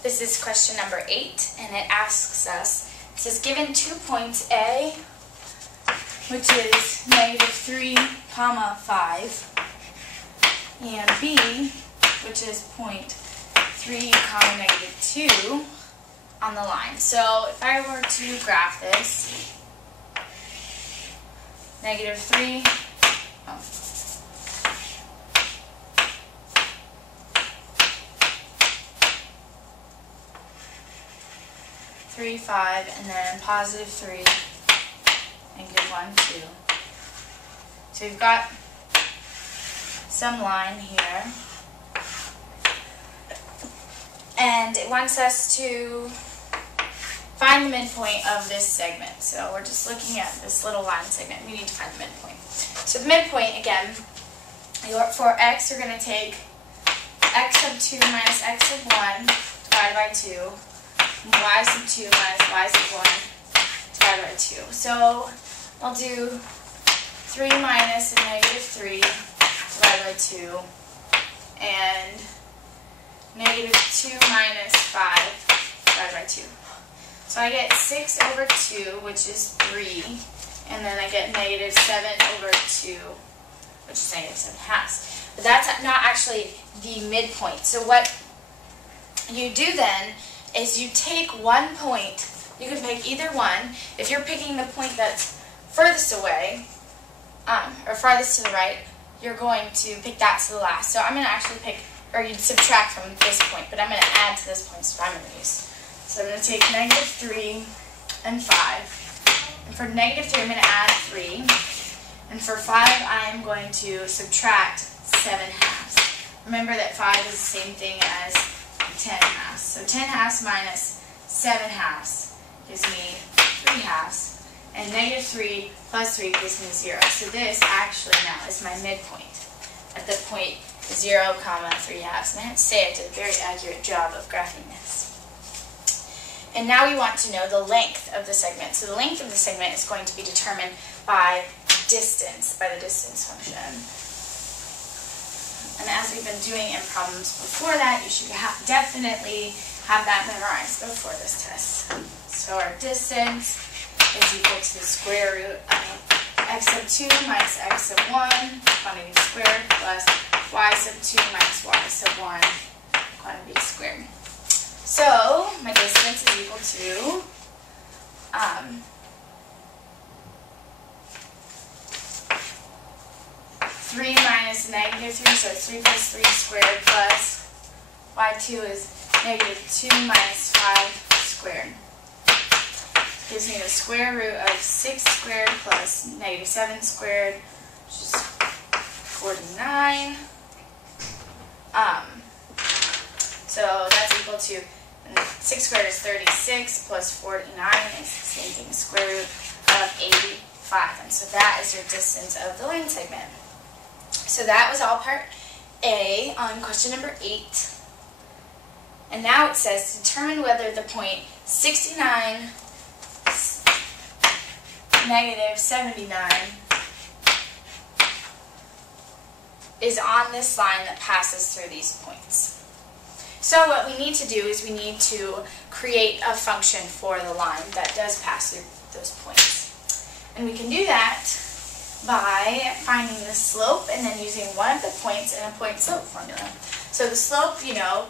This is question number 8, and it asks us, it says given 2 points A, which is -3, 5, and B, which is point 3, -2 on the line. So if I were to graph this, -3, 3, 5, and then +3, and good 1, 2. So we've got some line here, and it wants us to find the midpoint of this segment. So we're just looking at this little line segment. We need to find the midpoint. So the midpoint, again, for x, you're going to take x sub 2 minus x sub 1 divided by 2. Y sub 2 minus y sub 1 divided by 2. So I'll do 3 minus a -3 divided by 2, and -2 minus 5 divided by 2. So I get 6 over 2, which is 3, and then I get -7 over 2, which is -7/2. But that's not actually the midpoint. So what you do then is you take one point. You can pick either one. If you're picking the point that's furthest away, or farthest to the right, you're going to pick that to the last. So I'm going to actually pick, or you'd subtract from this point, but I'm going to add to this point, so I'm going to use. So I'm going to take -3 and 5. And for -3, I'm going to add 3. And for 5, I am going to subtract 7/2. Remember that 5 is the same thing as 10/2. So 10/2 minus 7/2 gives me 3/2. And -3 plus 3 gives me 0. So this actually now is my midpoint at the point 0, 3/2. And I have to say I did a very accurate job of graphing this. And now we want to know the length of the segment. So the length of the segment is going to be determined by distance, by the distance function. And as we've been doing in problems before that, you should definitely have that memorized before this test. So our distance is equal to the square root of x sub 2 minus x sub 1, quantity squared, plus y sub 2 minus y sub 1, quantity squared. So my distance is equal to 3 minus -3, so it's 3 plus 3 squared, plus y2 is -2 minus 5 squared. Gives me the square root of 6 squared plus -7 squared, which is 49. So that's equal to 6 squared is 36 plus 49 is the same thing as square root of 85. And so that is your distance of the line segment. So that was all part A on question number 8. And now it says determine whether the point 69 -79 is on this line that passes through these points. So what we need to do is we need to create a function for the line that does pass through those points. And we can do that by finding the slope and then using one of the points in a point-slope formula. So the slope, you know,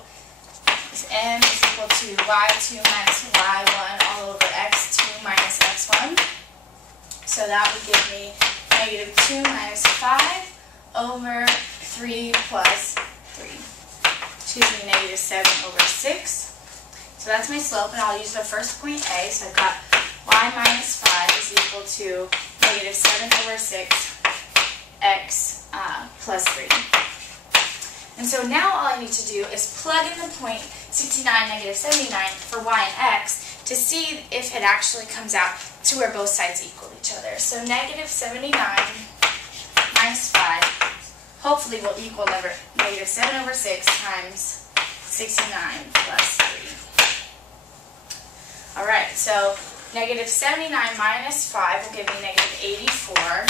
is m is equal to y2 minus y1 all over x2 minus x1. So that would give me -2 minus 5 over 3 plus 3. Which gives me -7 over 6. So that's my slope, and I'll use the first point A. So I've got y minus 5 is equal to -7 over 6 x plus 3. And so now all I need to do is plug in the point 69, -79 for y and x to see if it actually comes out to where both sides equal each other. So -79 minus 5 hopefully will equal -7 over 6 times 69 plus 3. Alright, so -79 minus 5 will give me -84,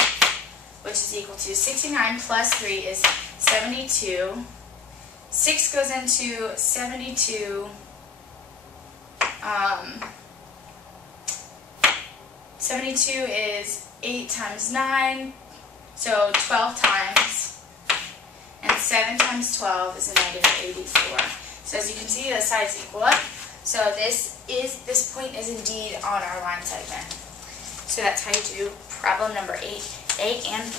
which is equal to 69 plus 3 is 72. 6 goes into 72 72 is 8 times 9, so 12 times, and 7 times 12 is a negative 84. So as you can see, the sides equal up. So this point is indeed on our line segment. So that's how you do problem number 8, A and B.